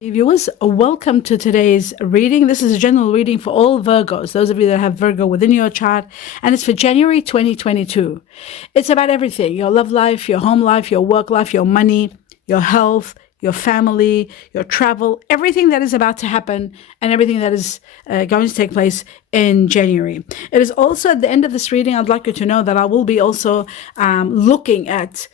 Viewers, welcome to today's reading. This is a general reading for all Virgos, those of you that have Virgo within your chart, and it's for January 2022. It's about everything: your love life, your home life, your work life, your money, your health, your family, your travel, everything that is about to happen and everything that is going to take place in January. It is also at the end of this reading, I'd like you to know that I will be also looking at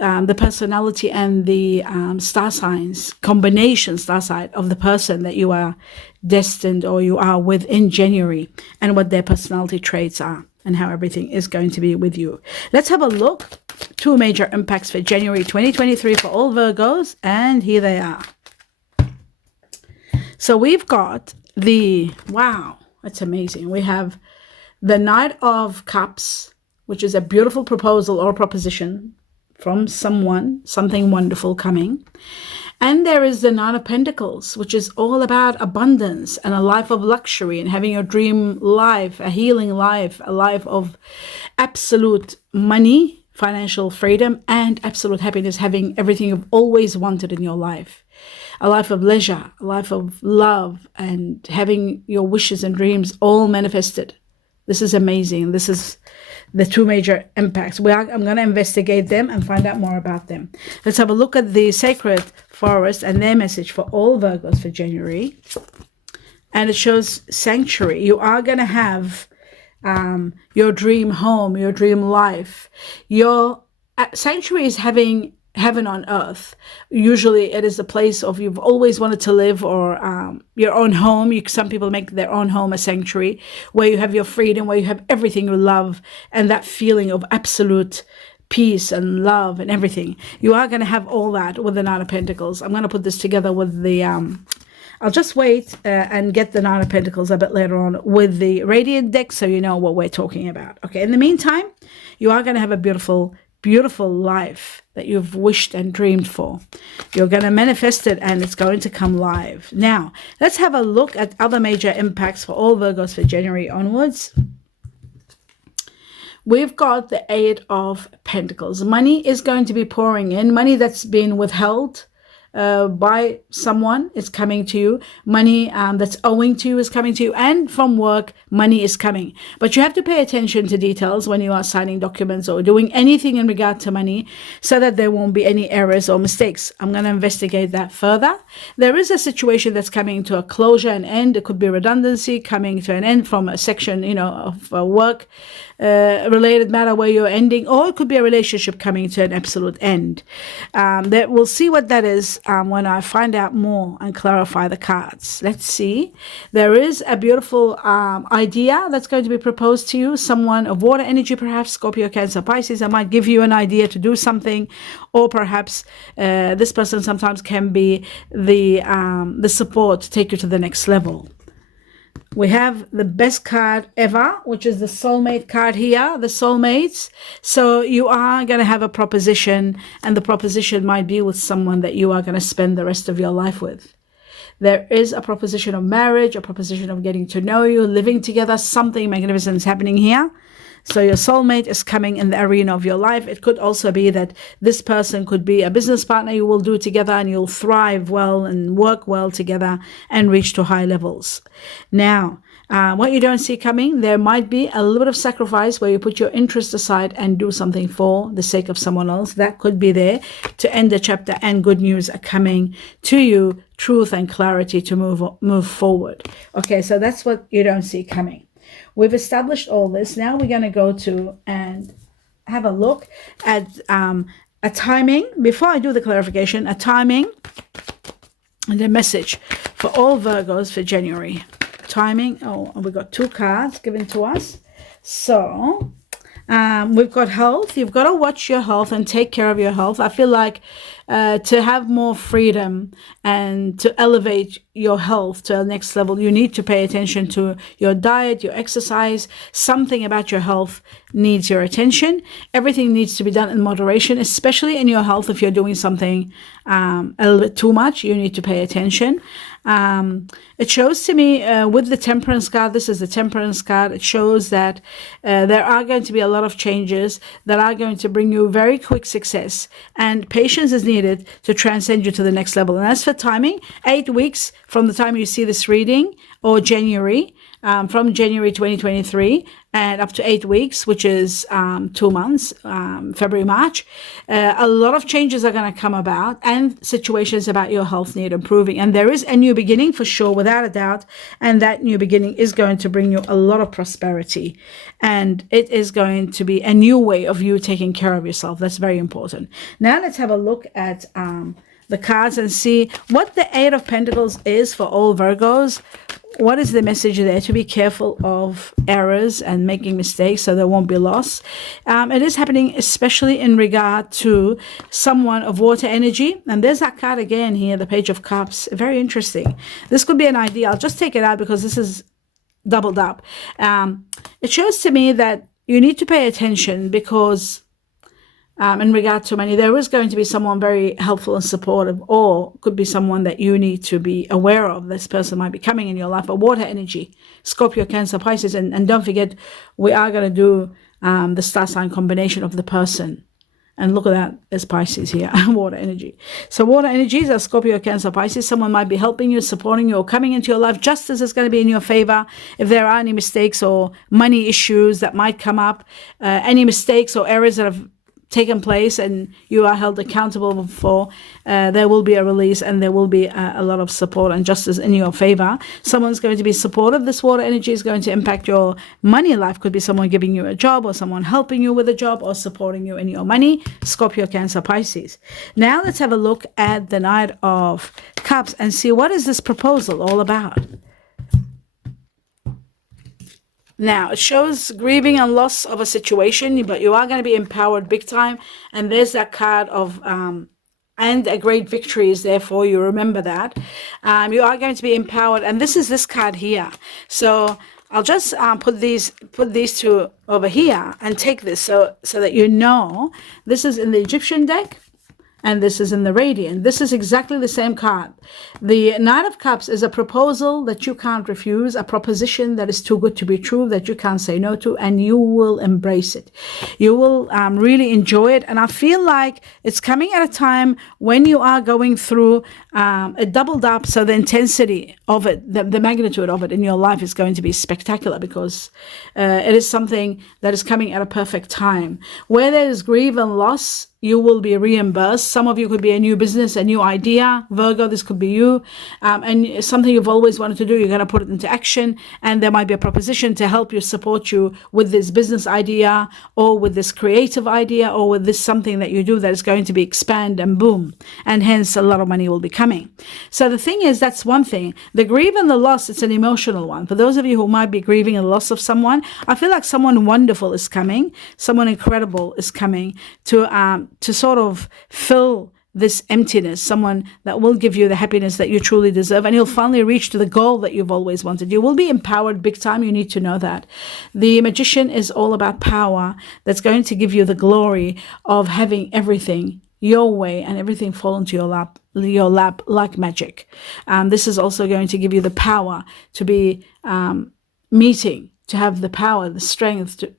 the personality and the star signs, combination star sign of the person that you are destined or you are with in January, and what their personality traits are and how everything is going to be with you. Let's have a look. Two major impacts for January 2023 for all Virgos, and here they are. So we've got wow, that's amazing. We have the Knight of Cups, which is a beautiful proposal or proposition from someone, something wonderful coming. And there is the Nine of Pentacles, which is all about abundance and a life of luxury and having your dream life, a healing life, a life of absolute money, financial freedom, and absolute happiness, having everything you've always wanted in your life. A life of leisure, a life of love, and having your wishes and dreams all manifested. This is amazing. This is the two major impacts. I'm going to investigate them and find out more about them. Let's have a look at the sacred forest and their message for all Virgos for January. And it shows sanctuary. You are going to have your dream home, your dream life. Your sanctuary is having heaven on earth. Usually it is a place of you've always wanted to live, or your own home. Some people make their own home a sanctuary, where you have your freedom, where you have everything you love, and that feeling of absolute peace and love and everything. You are going to have all that with the Nine of Pentacles. I'm going to put this together with the I'll just wait and get the Nine of Pentacles a bit later on with the Radiant deck, so you know what we're talking about. Okay, in the meantime, you are going to have a beautiful life that you've wished and dreamed for. You're going to manifest it, and it's going to come live. Now, let's have a look at other major impacts for all Virgos for January onwards. We've got the Eight of Pentacles. Money is going to be pouring in. Money that's been withheld by someone is coming to you. Money that's owing to you is coming to you, and from work money is coming. But you have to pay attention to details when you are signing documents or doing anything in regard to money, so that there won't be any errors or mistakes. I'm going to investigate that further. There is a situation that's coming to a closure and end. It could be redundancy coming to an end from a section, of work related matter where you're ending, or it could be a relationship coming to an absolute end. That we'll see what that is when I find out more and clarify the cards. Let's see. There is a beautiful idea that's going to be proposed to you. Someone of water energy, perhaps Scorpio, Cancer, Pisces, that might give you an idea to do something, or perhaps this person sometimes can be the support to take you to the next level. We have the best card ever, which is the Soulmate card here, the Soulmates. So you are going to have a proposition, and the proposition might be with someone that you are going to spend the rest of your life with. There is a proposition of marriage, a proposition of getting to know you, living together. Something magnificent is happening here. So your soulmate is coming in the arena of your life. It could also be that this person could be a business partner you will do together, and you'll thrive well and work well together and reach to high levels. Now, what you don't see coming, there might be a little bit of sacrifice where you put your interest aside and do something for the sake of someone else. That could be there to end the chapter, and good news are coming to you, truth and clarity to move forward. Okay, so that's what you don't see coming. We've established all this. Now we're going to go to and have a look at a timing. Before I do the clarification, a timing and a message for all Virgos for January. Timing. Oh, we got two cards given to us. So we've got health. You've got to watch your health and take care of your health. I feel like to have more freedom and to elevate your health to the next level, you need to pay attention to your diet, your exercise. Something about your health needs your attention. Everything needs to be done in moderation, especially in your health. If you're doing something a little bit too much, you need to pay attention. It shows to me with the Temperance card, this is the Temperance card, it shows that there are going to be a lot of changes that are going to bring you very quick success, and patience is needed to transcend you to the next level. And as for timing, 8 weeks from the time you see this reading, or January, from January 2023 and up to 8 weeks, which is 2 months, February, March, a lot of changes are going to come about, and situations about your health need improving. And there is a new beginning for sure, without a doubt. And that new beginning is going to bring you a lot of prosperity. And it is going to be a new way of you taking care of yourself. That's very important. Now let's have a look at the cards and see what the Eight of Pentacles is for all Virgos. What is the message there? To be careful of errors and making mistakes so there won't be loss. It is happening especially in regard to someone of water energy. And there's that card again here, the Page of Cups. Very interesting. This could be an idea. I'll just take it out because this is doubled up. It shows to me that you need to pay attention because in regard to money, there is going to be someone very helpful and supportive, or could be someone that you need to be aware of. This person might be coming in your life. But water energy, Scorpio, Cancer, Pisces, and don't forget, we are going to do the star sign combination of the person. And look at that, there's Pisces here, water energy. So water energies are Scorpio, Cancer, Pisces. Someone might be helping you, supporting you, or coming into your life. Justice is going to be in your favor. If there are any mistakes or money issues that might come up, any mistakes or errors that have taken place and you are held accountable for, there will be a release, and there will be a lot of support and justice in your favor. Someone's going to be supportive. This water energy is going to impact your money life. Could be someone giving you a job, or someone helping you with a job, or supporting you in your money. Scorpio, Cancer, Pisces. Now let's have a look at the Knight of Cups and see what is this proposal all about. Now, it shows grieving and loss of a situation, but you are going to be empowered big time. And there's that card of, and a great victory is there for you. Remember that. You are going to be empowered. And this is this card here. So I'll just put these two over here and take this so that you know. This is in the Egyptian deck. And this is in the Radiant. This is exactly the same card. The Knight of Cups is a proposal that you can't refuse, a proposition that is too good to be true, that you can't say no to, and you will embrace it. You will really enjoy it. And I feel like it's coming at a time when you are going through a doubled up, so the intensity of it, the magnitude of it in your life is going to be spectacular, because it is something that is coming at a perfect time. Where there is grief and loss, you will be reimbursed. Some of you could be a new business, a new idea. Virgo, this could be you. And something you've always wanted to do, you're going to put it into action. And there might be a proposition to help you, support you with this business idea, or with this creative idea, or with this something that you do that is going to be expand and boom. And hence a lot of money will be coming. So the thing is, that's one thing. The grief and the loss, it's an emotional one. For those of you who might be grieving the loss of someone, I feel like someone wonderful is coming. Someone incredible is coming to sort of fill this emptiness, someone that will give you the happiness that you truly deserve, and you'll finally reach to the goal that you've always wanted. You will be empowered big time. You need to know that. The Magician is all about power. That's going to give you the glory of having everything your way and everything fall into your lap like magic. This is also going to give you the power to be meeting, to have the power, the strength to.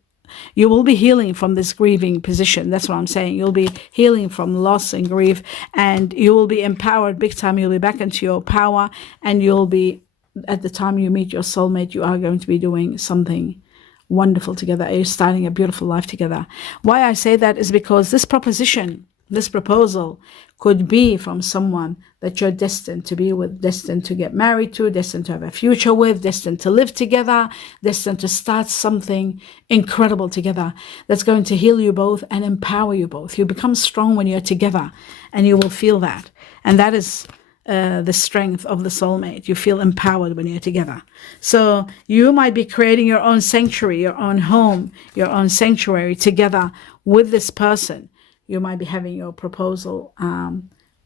You will be healing from this grieving position. That's what I'm saying. You'll be healing from loss and grief, and you will be empowered big time. You'll be back into your power, and you'll be, at the time you meet your soulmate, you are going to be doing something wonderful together. You're starting a beautiful life together. Why I say that is because this proposition, this proposal could be from someone that you're destined to be with, destined to get married to, destined to have a future with, destined to live together, destined to start something incredible together that's going to heal you both and empower you both. You become strong when you're together, and you will feel that. And that is the strength of the soulmate. You feel empowered when you're together. So you might be creating your own sanctuary, your own home, your own sanctuary together with this person. You might be having your proposal,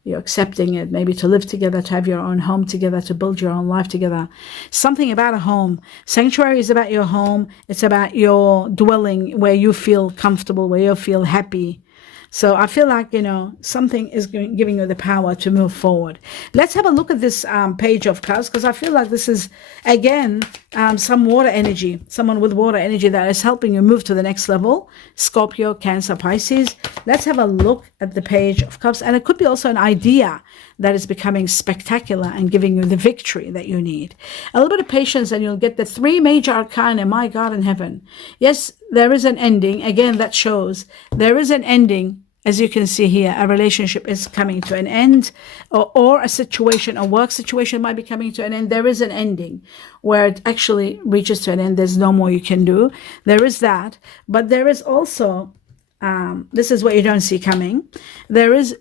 you're accepting it, maybe to live together, to have your own home together, to build your own life together. Something about a home. Sanctuary is about your home. It's about your dwelling where you feel comfortable, where you feel happy. So I feel like, something is giving you the power to move forward. Let's have a look at this page of cups, because I feel like this is, again, some water energy, someone with water energy that is helping you move to the next level. Scorpio, Cancer, Pisces. Let's have a look at the page of cups. And it could be also an idea that is becoming spectacular and giving you the victory that you need. A little bit of patience and you'll get the 3 major arcana, my God in heaven. Yes, there is an ending. Again, that shows there is an ending. As you can see here, a relationship is coming to an end, or a situation, a work situation might be coming to an end. There is an ending where it actually reaches to an end. There's no more you can do. There is that. But there is also, this is what you don't see coming. There is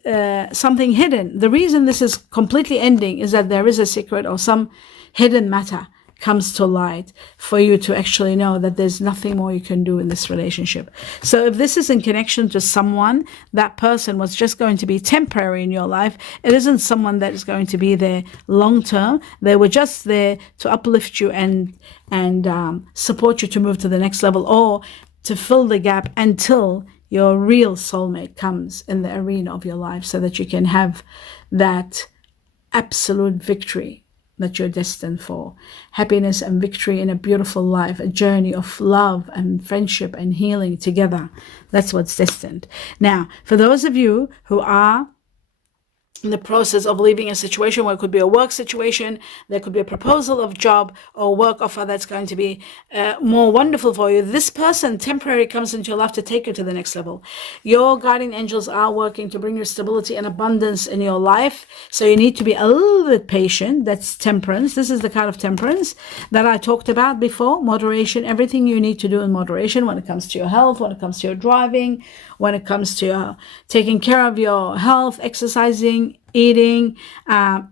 something hidden. The reason this is completely ending is that there is a secret or some hidden matter comes to light for you to actually know that there's nothing more you can do in this relationship. So if this is in connection to someone, that person was just going to be temporary in your life. It isn't someone that is going to be there long term. They were just there to uplift you and support you to move to the next level, or to fill the gap until your real soulmate comes in the arena of your life, so that you can have that absolute victory that you're destined for. Happiness and victory in a beautiful life, a journey of love and friendship and healing together. That's what's destined. Now, for those of you who are in the process of leaving a situation, where it could be a work situation, there could be a proposal of job or work offer that's going to be more wonderful for you. This person temporarily comes into your life to take you to the next level. Your guardian angels are working to bring you stability and abundance in your life. So you need to be a little bit patient. That's temperance. This is the kind of temperance that I talked about before. Moderation, everything you need to do in moderation when it comes to your health, when it comes to your driving, when it comes to your taking care of your health, exercising, eating,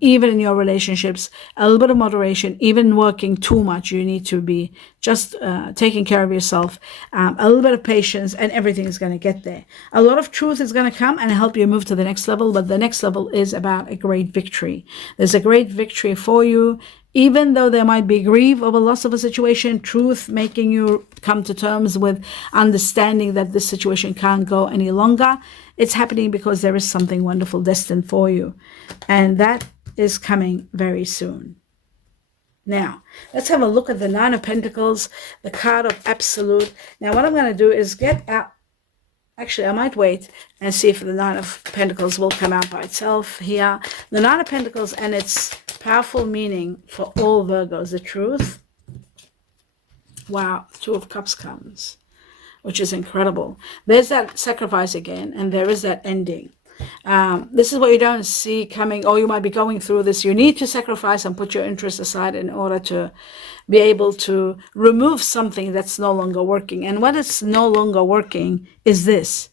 even in your relationships, a little bit of moderation. Even working too much, you need to be just taking care of yourself, a little bit of patience, and everything is going to get there. A lot of truth is going to come and help you move to the next level, but the next level is about a great victory. There's a great victory for you. Even though there might be grief over loss of a situation, truth making you come to terms with understanding that this situation can't go any longer, it's happening because there is something wonderful destined for you. And that is coming very soon. Now, let's have a look at the 9 of Pentacles, the card of Absolute. Now, what I'm going to do is get out. Actually, I might wait and see if the 9 of Pentacles will come out by itself here. The 9 of Pentacles and its powerful meaning for all Virgos, the truth. Wow, 2 of Cups comes, which is incredible. There's that sacrifice again, and there is that ending. This is what you don't see coming. Oh, you might be going through this. You need to sacrifice and put your interests aside in order to be able to remove something that's no longer working. And what is no longer working is this.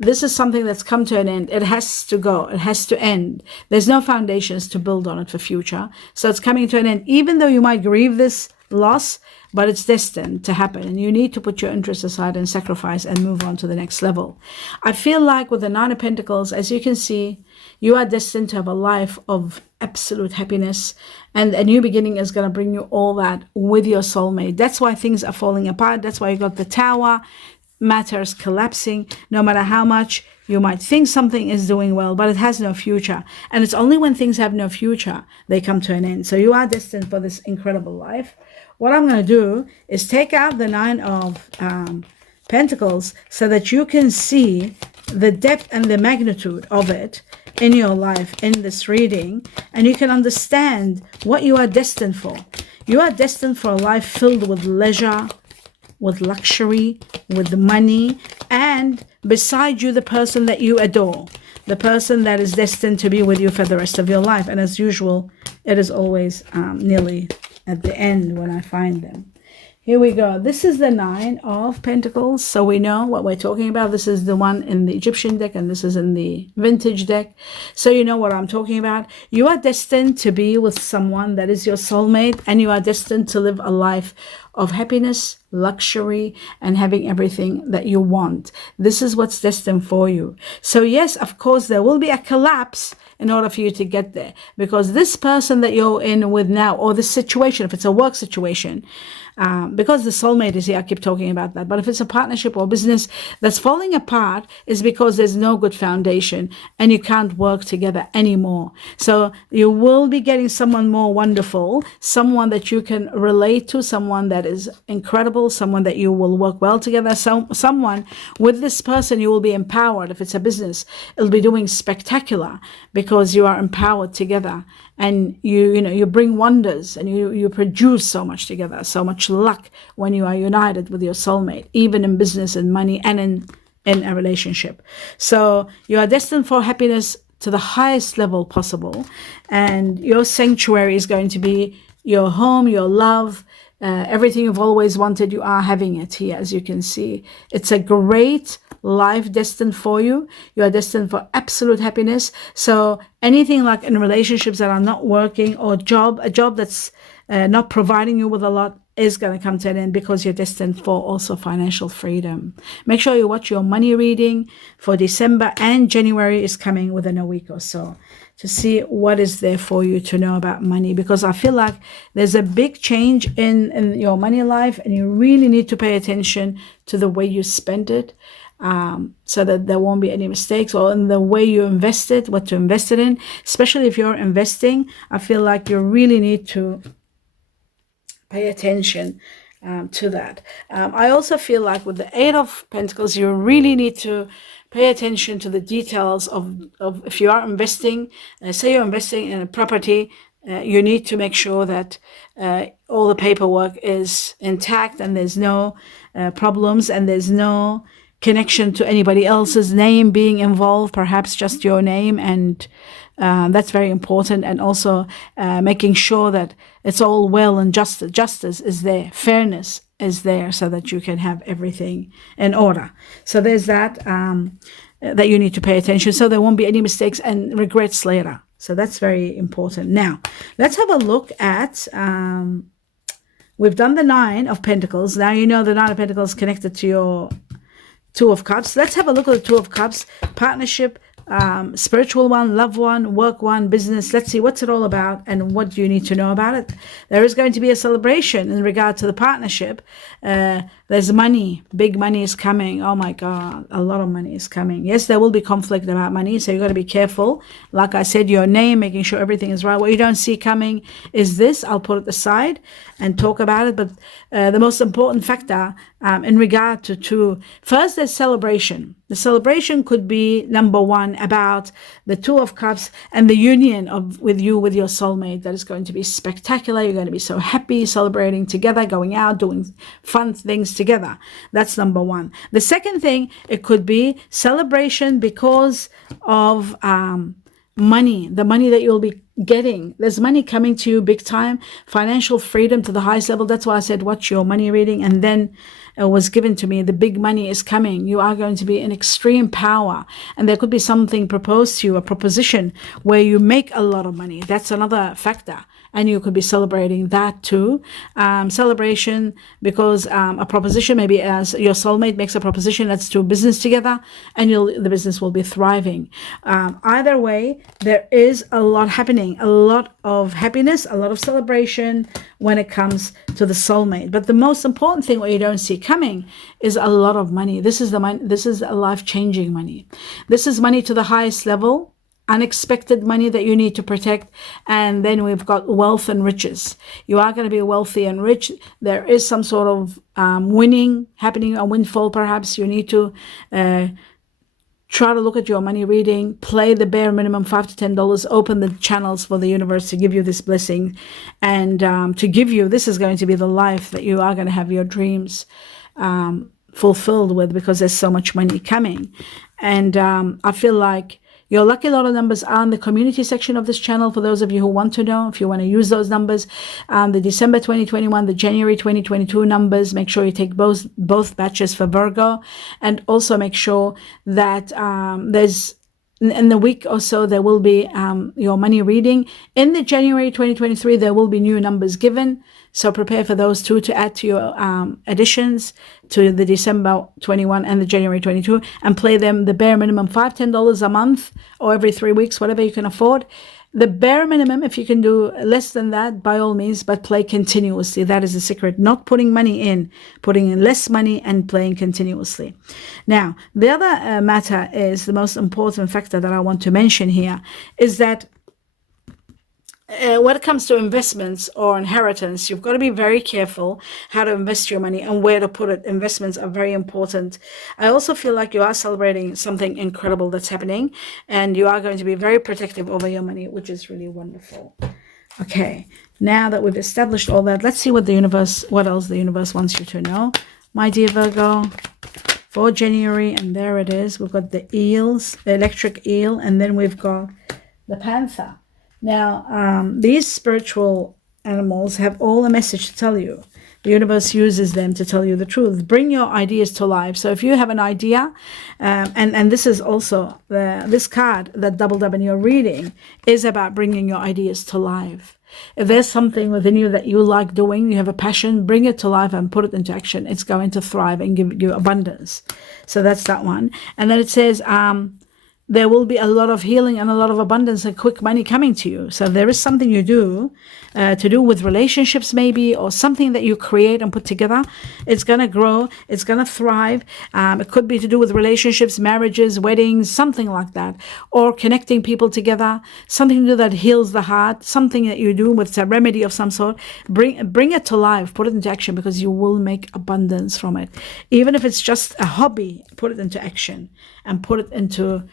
This is something that's come to an end. It has to go. It has to end. There's no foundations to build on it for future. So it's coming to an end. Even though you might grieve this loss, but it's destined to happen, and you need to put your interests aside and sacrifice and move on to the next level. I feel like with the 9 of Pentacles, as you can see, you are destined to have a life of absolute happiness, and a new beginning is going to bring you all that with your soulmate. That's why things are falling apart. That's why you got the Tower, matters collapsing. No matter how much you might think something is doing well, but it has no future. And it's only when things have no future, they come to an end. So you are destined for this incredible life. What I'm going to do is take out the 9 of Pentacles so that you can see the depth and the magnitude of it in your life in this reading, and you can understand what you are destined for. You are destined for a life filled with leisure, with luxury, with money, and beside you, the person that you adore, the person that is destined to be with you for the rest of your life. And as usual, it is always nearly at the end when I find them. Here we go. This is the 9 of Pentacles, so we know what we're talking about. This is the one in the Egyptian deck, and this is in the vintage deck, so you know what I'm talking about. You are destined to be with someone that is your soulmate, and you are destined to live a life of happiness, luxury, and having everything that you want. This is what's destined for you. So yes, of course, there will be a collapse in order for you to get there, because this person that you're in with now, or this situation, if it's a work situation, because the soulmate is here, I keep talking about that. But if it's a partnership or business that's falling apart, is because there's no good foundation and you can't work together anymore. So you will be getting someone more wonderful, someone that you can relate to, someone that is incredible, someone that you will work well together. So someone with this person, you will be empowered. If it's a business, it'll be doing spectacular because you are empowered together. And you bring wonders, and you produce so much together, so much luck when you are united with your soulmate, even in business and money and in a relationship. So you are destined for happiness to the highest level possible, and your sanctuary is going to be your home, your love, everything you've always wanted. You are having it here, as you can see. It's a great life destined for you. You are destined for absolute happiness. So anything like in relationships that are not working, or a job that's not providing you with a lot, is going to come to an end, because you're destined for also financial freedom. Make sure you watch your money reading for December, and January is coming within a week or so, to see what is there for you to know about money, because I feel like there's a big change in your money life, and you really need to pay attention to the way you spend it, so that there won't be any mistakes, or in the way you invest it, what to invest it in. Especially if you're investing, I feel like you really need to pay attention to that. I also feel like with the Eight of Pentacles, you really need to pay attention to the details of if you are investing, say you're investing in a property, you need to make sure that all the paperwork is intact, and there's no problems, and there's no connection to anybody else's name being involved, perhaps just your name, and that's very important. And also making sure that it's all well, and justice is there, fairness is there, so that you can have everything in order. So there's that that you need to pay attention, so there won't be any mistakes and regrets later. So that's very important. Now let's have a look at we've done the Nine of Pentacles. Now you know the Nine of Pentacles connected to your Two of Cups. Let's have a look at the Two of Cups. Partnership, spiritual one, love one, work one, business. Let's see what's it all about, and what do you need to know about it. There is going to be a celebration in regard to the partnership. There's money. Big money is coming. Oh my God, a lot of money is coming. Yes, there will be conflict about money, so you got to be careful. Like I said, your name, making sure everything is right. What you don't see coming is this. I'll put it aside and talk about it. But the most important factor in regard to first, there's celebration. The celebration could be, number one, about the Two of Cups and the union with your soulmate. That is going to be spectacular. You're going to be so happy, celebrating together, going out, doing fun things together. That's number one. The second thing, it could be celebration because of money, the money that you'll be getting. There's money coming to you big time, financial freedom to the highest level. That's why I said watch your money reading. And then it was given to me, the big money is coming. You are going to be in extreme power, and there could be something proposed to you, a proposition where you make a lot of money. That's another factor, and you could be celebrating that too. Celebration because a proposition, maybe as your soulmate makes a proposition, let's do business together, and the business will be thriving. Either way, there is a lot happening, a lot of happiness, a lot of celebration when it comes to the soulmate. But the most important thing, what you don't see coming, is a lot of money. This is the money. This is a life-changing money. This is money to the highest level, unexpected money that you need to protect. And then we've got wealth and riches. You are going to be wealthy and rich. There is some sort of winning happening, a windfall perhaps. You need to try to look at your money reading, play the bare minimum, $5 to $10, open the channels for the universe to give you this blessing, and to give you, this is going to be the life that you are going to have your dreams fulfilled with, because there's so much money coming. And I feel like your lucky lotto numbers are in the community section of this channel for those of you who want to know, if you want to use those numbers. The December 2021, the January 2022 numbers, make sure you take both batches for Virgo, and also make sure that there's in the week or so, there will be your money reading. In the January 2023, there will be new numbers given. So prepare for those two to add to your additions to the December 21 and the January 22, and play them the bare minimum $5, $10 a month or every 3 weeks, whatever you can afford. The bare minimum, if you can do less than that, by all means, but play continuously. That is the secret. Not putting money in, putting in less money and playing continuously. Now, the other matter is the most important factor that I want to mention here is that when it comes to investments or inheritance, you've got to be very careful how to invest your money and where to put it. Investments are very important. I also feel like you are celebrating something incredible that's happening, and you are going to be very protective over your money, which is really wonderful. Okay, now that we've established all that, let's see what else the universe wants you to know. My dear Virgo, for January, and there it is. We've got the eels, the electric eel, and then we've got the panther. Now, these spiritual animals have all a message to tell you. The universe uses them to tell you the truth. Bring your ideas to life. So if you have an idea, and this is also, this card that doubled up in your reading is about bringing your ideas to life. If there's something within you that you like doing, you have a passion, bring it to life and put it into action. It's going to thrive and give you abundance. So that's that one. And then it says, there will be a lot of healing and a lot of abundance and quick money coming to you. So there is something you do to do with relationships maybe, or something that you create and put together. It's going to grow. It's going to thrive. It could be to do with relationships, marriages, weddings, something like that, or connecting people together, something to do that heals the heart, something that you do with a remedy of some sort. Bring it to life, put it into action, because you will make abundance from it. Even if it's just a hobby, put it into action and put it into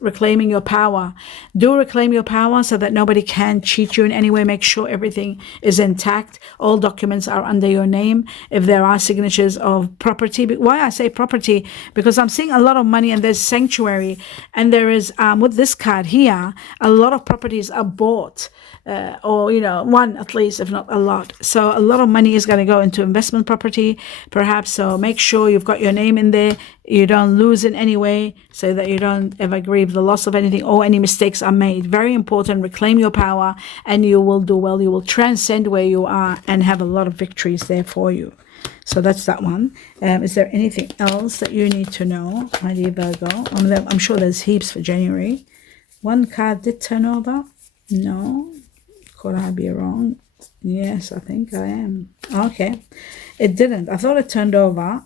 reclaiming your power. Do reclaim your power so that nobody can cheat you in any way. Make sure everything is intact. All documents are under your name. If there are signatures of property, why I say property, because I'm seeing a lot of money and there's sanctuary, and there is with this card here, a lot of properties are bought, or one at least, if not a lot. So a lot of money is going to go into investment property perhaps. So make sure you've got your name in there, you don't lose in any way, so that you don't ever grieve the loss of anything or any mistakes are made. Very important. Reclaim your power and you will do well. You will transcend where you are and have a lot of victories there for you. So that's that one. Is there anything else that you need to know, my dear Virgo? I'm sure there's heaps for January. One card did turn over. No. Could I be wrong? Yes, I think I am. Okay. It didn't. I thought it turned over,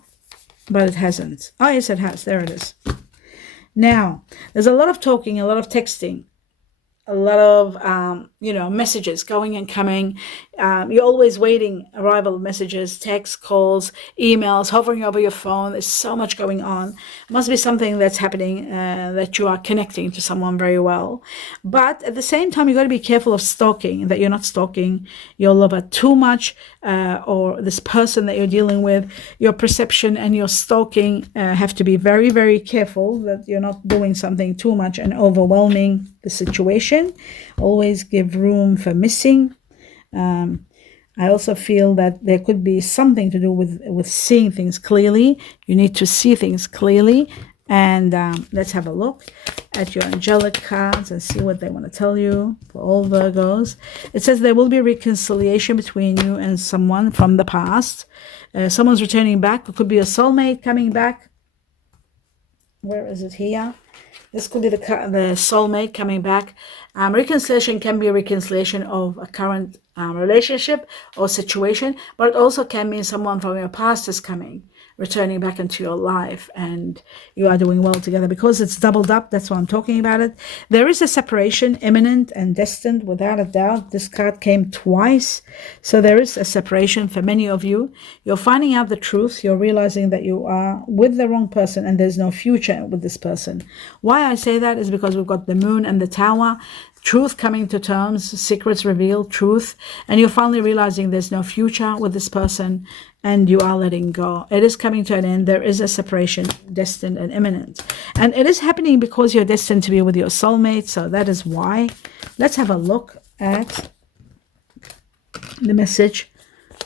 but it hasn't. Oh, yes, it has. There it is. Now, there's a lot of talking, a lot of texting, a lot of, messages going and coming. You're always waiting arrival of messages, texts, calls, emails, hovering over your phone. There's so much going on. Must be something that's happening that you are connecting to someone very well. But at the same time, you've got to be careful of stalking, that you're not stalking your lover too much, or this person that you're dealing with. Your perception and your stalking have to be very, very careful that you're not doing something too much and overwhelming the situation. Always give room for missing. I also feel that there could be something to do with seeing things clearly. You need to see things clearly. And let's have a look at your angelic cards and see what they want to tell you for all Virgos. It says there will be reconciliation between you and someone from the past. Someone's returning back. It could be a soulmate coming back. Where is it here? This could be the soulmate coming back. Reconciliation can be a reconciliation of a current relationship or situation, but it also can mean someone from your past is coming, returning back into your life, and you are doing well together. Because it's doubled up, that's why I'm talking about it. There is a separation, imminent and destined, without a doubt. This card came twice, so there is a separation for many of you. You're finding out the truth. You're realizing that you are with the wrong person and there's no future with this person. Why I say that is because we've got the moon and the tower. Truth coming to terms, secrets revealed, truth, and you're finally realizing there's no future with this person and you are letting go. It is coming to an end. There is a separation, destined and imminent. And it is happening because you're destined to be with your soulmate, so that is why. Let's have a look at the message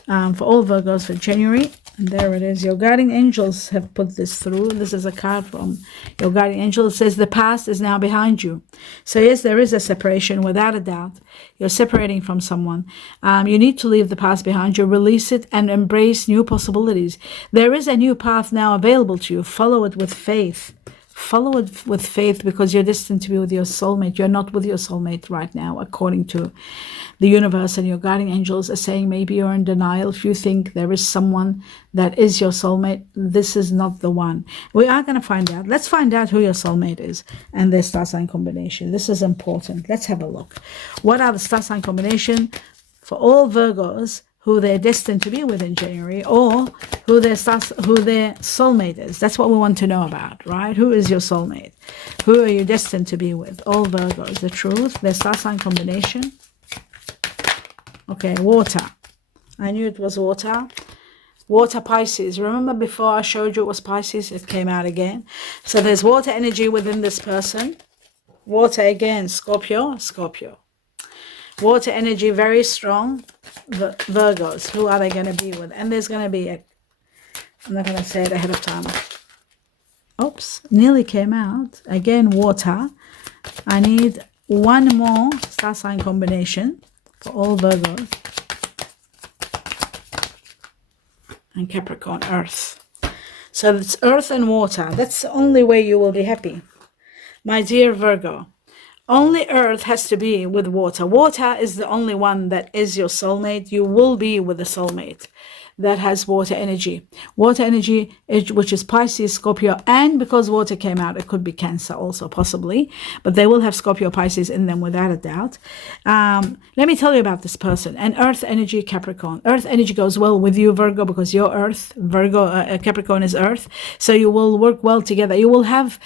for all Virgos for January. And there it is. Your guardian angels have put this through. This is a card from your guardian angel. It says the past is now behind you. So yes, there is a separation without a doubt. You're separating from someone. You need to leave the past behind you, release it, and embrace new possibilities. There is a new path now available to you. Follow it with faith. Follow it with faith, because you're destined to be with your soulmate. You're not with your soulmate right now, according to the universe, and your guardian angels are saying maybe you're in denial. If you think there is someone that is your soulmate, this is not the one. We are going to find out. Let's find out who your soulmate is and their star sign combination. This is important. Let's have a look. What are the star sign combination for all Virgos who they're destined to be with in January, or who their soulmate is? That's what we want to know about, right? Who is your soulmate? Who are you destined to be with? All Virgos. The truth, their star sign combination. Okay, water. I knew it was water. Water, Pisces. Remember before I showed you it was Pisces? It came out again. So there's water energy within this person. Water again, Scorpio. Water energy, very strong. The Virgos, who are they going to be with? And there's going to be I'm not going to say it ahead of time. Oops, nearly came out. Again, water. I need one more star sign combination for all Virgos. And Capricorn, earth. So it's earth and water. That's the only way you will be happy. My dear Virgo, only earth has to be with water. Water is the only one that is your soulmate. You will be with a soulmate that has water energy. Water energy, which is Pisces, Scorpio, and because water came out, it could be Cancer also, possibly. But they will have Scorpio, Pisces in them without a doubt. Let me tell you about this person. And earth energy, Capricorn. Earth energy goes well with you, Virgo, because you're earth. Capricorn is earth. So you will work well together. You will have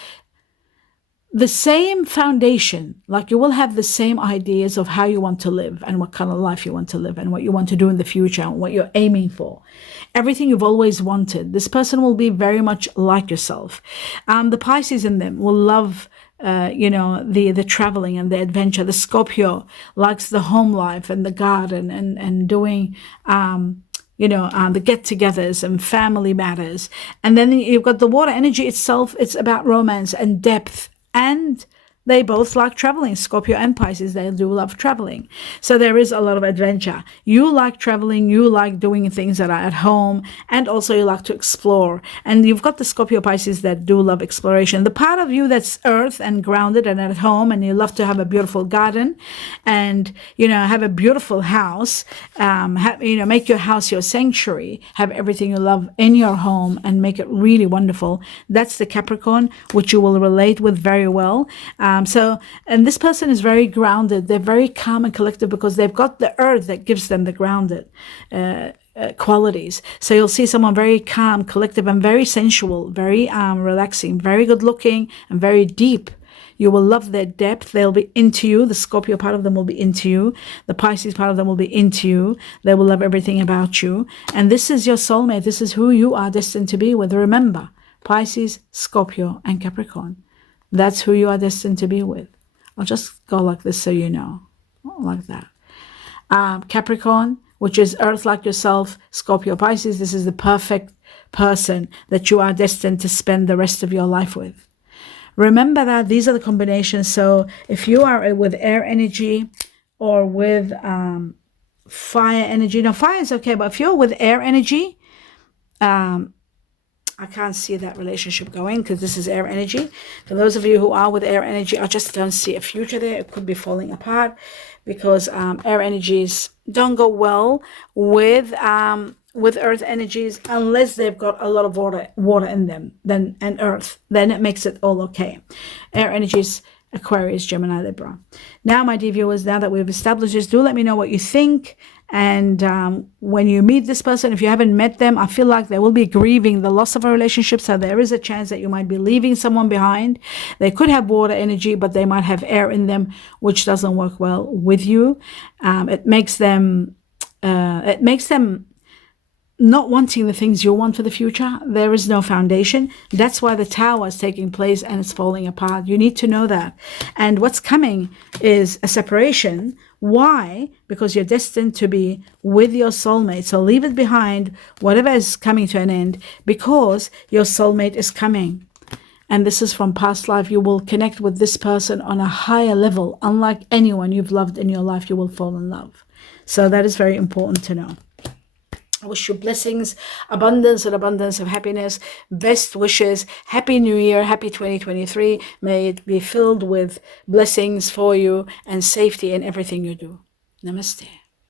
the same foundation, like you will have the same ideas of how you want to live and what kind of life you want to live and what you want to do in the future and what you're aiming for. Everything you've always wanted. This person will be very much like yourself. The Pisces in them will love the traveling and the adventure. The Scorpio likes the home life and the garden and doing the get-togethers and family matters. And then you've got the water energy itself. It's about romance and depth. And they both like traveling. Scorpio and Pisces, they do love traveling. So there is a lot of adventure. You like traveling. You like doing things that are at home. And also you like to explore. And you've got the Scorpio Pisces that do love exploration. The part of you that's earth and grounded and at home, and you love to have a beautiful garden and, have a beautiful house. Make your house your sanctuary. Have everything you love in your home and make it really wonderful. That's the Capricorn, which you will relate with very well. And this person is very grounded. They're very calm and collected because they've got the earth that gives them the grounded qualities. So you'll see someone very calm, collective, and very sensual, very relaxing, very good looking, and very deep. You will love their depth. They'll be into you. The Scorpio part of them will be into you. The Pisces part of them will be into you. They will love everything about you. And this is your soulmate. This is who you are destined to be with. Remember, Pisces, Scorpio, and Capricorn. That's who you are destined to be with. I'll just go like this so you know. Like that. Capricorn, which is earth like yourself, Scorpio, Pisces. This is the perfect person that you are destined to spend the rest of your life with. Remember that these are the combinations. So if you are with air energy or with fire energy. Now, fire is okay, but if you're with air energy, I can't see that relationship going because this is air energy. For those of you who are with air energy, I just don't see a future there. It could be falling apart because air energies don't go well with earth energies unless they've got a lot of water in them and earth. Then it makes it all okay. Air energies, Aquarius, Gemini, Libra. Now, my dear viewers, now that we've established this, do let me know what you think. And when you meet this person, if you haven't met them, I feel like they will be grieving the loss of a relationship. So there is a chance that you might be leaving someone behind. They could have water energy, but they might have air in them, which doesn't work well with you. It makes them not wanting the things you want for the future. There is no foundation. That's why the tower is taking place and it's falling apart. You need to know that. And what's coming is a separation. Why? Because you're destined to be with your soulmate. So leave it behind, whatever is coming to an end, because your soulmate is coming. And this is from past life. You will connect with this person on a higher level. Unlike anyone you've loved in your life, you will fall in love. So that is very important to know. I wish you blessings, abundance and abundance of happiness, best wishes, happy new year, happy 2023. May it be filled with blessings for you and safety in everything you do. Namaste.